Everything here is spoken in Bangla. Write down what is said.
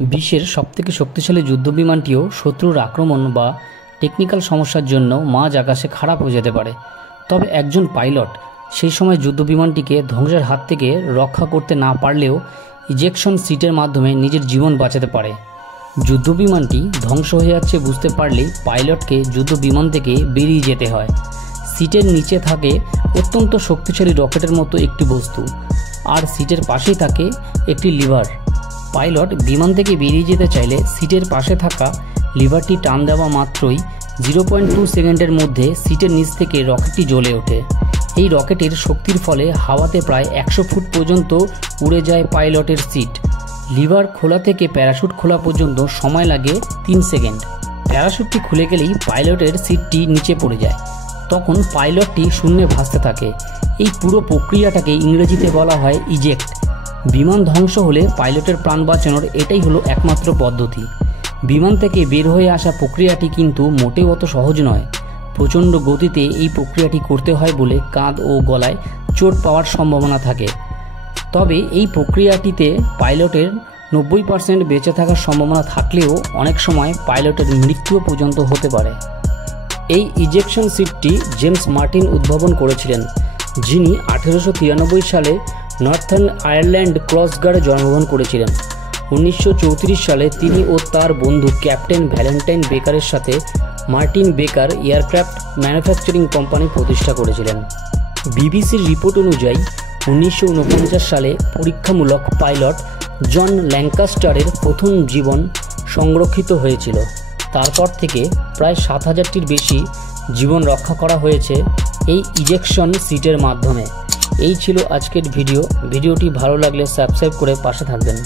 বিশ্বের সবথেকে শক্তিশালী যুদ্ধবিমানটিও শত্রুর আক্রমণ বা টেকনিক্যাল সমস্যার জন্য মাঝ আকাশে খারাপ হয়ে যেতে পারে। তবে একজন পাইলট সেই সময় যুদ্ধবিমানটিকে ধ্বংসের হাত থেকে রক্ষা করতে না পারলেও ইজেকশন সিটের মাধ্যমে নিজের জীবন বাঁচাতে পারে। যুদ্ধবিমানটি ধ্বংস হয়ে যাচ্ছে বুঝতে পারলেই পাইলটকে যুদ্ধবিমান থেকে বেরিয়ে যেতে হয়। সিটের নিচে থাকে অত্যন্ত শক্তিশালী রকেটের মতো একটি বস্তু, আর সিটের পাশেই থাকে একটি লিভার। পাইলট বিমান থেকে বেরিয়ে যেতে চাইলে সিটের পাশে থাকা লিভারটি টান দেওয়া মাত্রই 0.2 সেকেন্ডের মধ্যে সিটের নিচ থেকে রকেটটি জ্বলে ওঠে। এই রকেটের শক্তির ফলে হাওয়াতে প্রায় 100 ফুট পর্যন্ত উড়ে যায় পাইলটের সিট। লিভার খোলা থেকে প্যারাশুট খোলা পর্যন্ত সময় লাগে 3 সেকেন্ড। প্যারাশুটটি খুলে গেলেই পাইলটের সিটটি নিচে পড়ে যায়। তখন পাইলটটি শূন্যে ভাসতে থাকে। এই পুরো প্রক্রিয়াটাকে ইংরেজিতে বলা হয় ইজেক্ট। বিমান ধ্বংস হলে পাইলটের প্রাণ বাঁচানোর এটাই হলো একমাত্র পদ্ধতি। বিমান থেকে বের হয়ে আসা প্রক্রিয়াটি কিন্তু মোটেও অত সহজ নয়। প্রচণ্ড গতিতে এই প্রক্রিয়াটি করতে হয় বলে কাঁধ ও গলায় চোট পাওয়ার সম্ভাবনা থাকে। তবে এই প্রক্রিয়াটিতে পাইলটের 90% বেঁচে থাকার সম্ভাবনা থাকলেও অনেক সময় পাইলটের মৃত্যুও পর্যন্ত হতে পারে। এই ইজেকশন সিটটি জেমস মার্টিন উদ্ভাবন করেছিলেন, যিনি 1893 সালে নর্থার্ন আয়ারল্যান্ড ক্রসগার্ডে জন্মগ্রহণ করেছিলেন। 1934 সালে তিনি ও তার বন্ধু ক্যাপ্টেন ভ্যালেন্টাইন বেকারের সাথে মার্টিন বেকার এয়ারক্রাফট ম্যানুফ্যাকচারিং কোম্পানি প্রতিষ্ঠা করেছিলেন। বিবিসির রিপোর্ট অনুযায়ী 1949 সালে পরীক্ষামূলক পাইলট জন ল্যাঙ্কাস্টারের প্রথম জীবন সংরক্ষিত হয়েছিল। তারপর থেকে প্রায় 7000টির বেশি জীবন রক্ষা করা হয়েছে এই ইজেকশন সিটের মাধ্যমে। এই ছিল আজকের ভিডিওটি ভালো লাগলে সাবস্ক্রাইব করে পাশে থাকবেন।